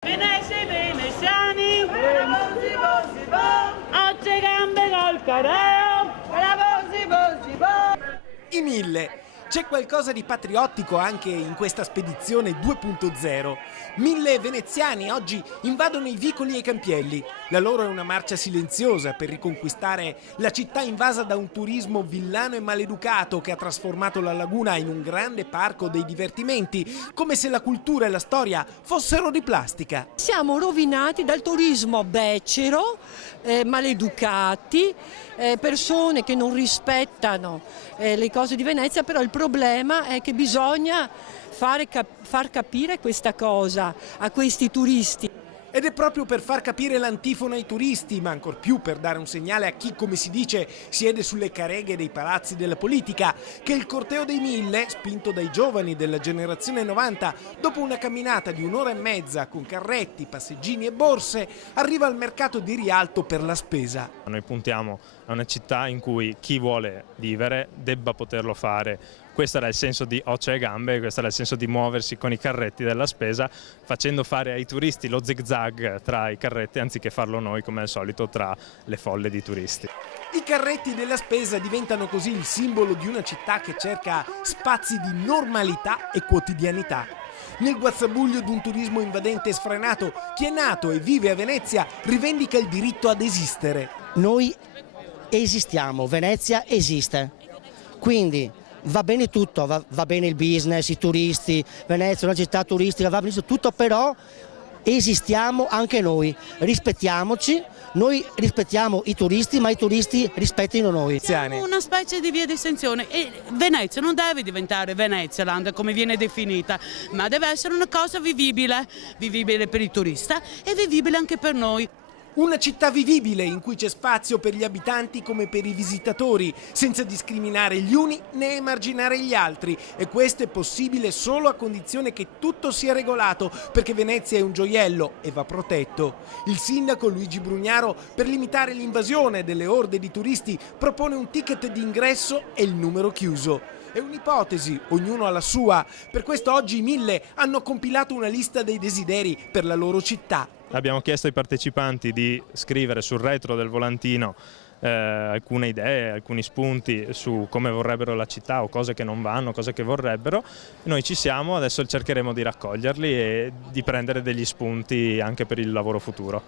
Venezia e veneziani, oggi gambe col careo, I 1000. C'è qualcosa di patriottico anche in questa spedizione 2.0. 1000 veneziani oggi invadono i vicoli e i campielli. La loro è una marcia silenziosa per riconquistare la città invasa da un turismo villano e maleducato che ha trasformato la laguna in un grande parco dei divertimenti, come se la cultura e la storia fossero di plastica. Siamo rovinati dal turismo becero, maleducati, persone che non rispettano le cose di Venezia, però il problema è che bisogna far capire questa cosa a questi turisti. Ed è proprio per far capire l'antifona ai turisti, ma ancor più per dare un segnale a chi, come si dice, siede sulle careghe dei palazzi della politica, che il corteo dei 1000, spinto dai giovani della generazione 90, dopo una camminata di un'ora e mezza con carretti, passeggini e borse, arriva al mercato di Rialto per la spesa. Noi puntiamo a una città in cui chi vuole vivere debba poterlo fare. Questo era il senso di Oce e Gambe, questo era il senso di muoversi con i carretti della spesa, facendo fare ai turisti lo zigzag tra i carretti anziché farlo noi come al solito tra le folle di turisti. I carretti della spesa diventano così il simbolo di una città che cerca spazi di normalità e quotidianità. Nel guazzabuglio di un turismo invadente e sfrenato, chi è nato e vive a Venezia rivendica il diritto ad esistere. Noi esistiamo, Venezia esiste, quindi va bene tutto, va bene il business, i turisti, Venezia è una città turistica, va benissimo tutto, però esistiamo anche noi, rispettiamoci, noi rispettiamo i turisti, ma i turisti rispettino noi. siamo una specie di via di estensione e Venezia non deve diventare Venezialand come viene definita, ma deve essere una cosa vivibile per il turista e vivibile anche per noi. Una città vivibile in cui c'è spazio per gli abitanti come per i visitatori, senza discriminare gli uni né emarginare gli altri. E questo è possibile solo a condizione che tutto sia regolato, perché Venezia è un gioiello e va protetto. Il sindaco Luigi Brugnaro, per limitare l'invasione delle orde di turisti, propone un ticket di ingresso e il numero chiuso. È un'ipotesi, ognuno ha la sua. Per questo oggi i 1000 hanno compilato una lista dei desideri per la loro città. Abbiamo chiesto ai partecipanti di scrivere sul retro del volantino alcune idee, alcuni spunti su come vorrebbero la città o cose che non vanno, cose che vorrebbero. Noi ci siamo, adesso cercheremo di raccoglierli e di prendere degli spunti anche per il lavoro futuro.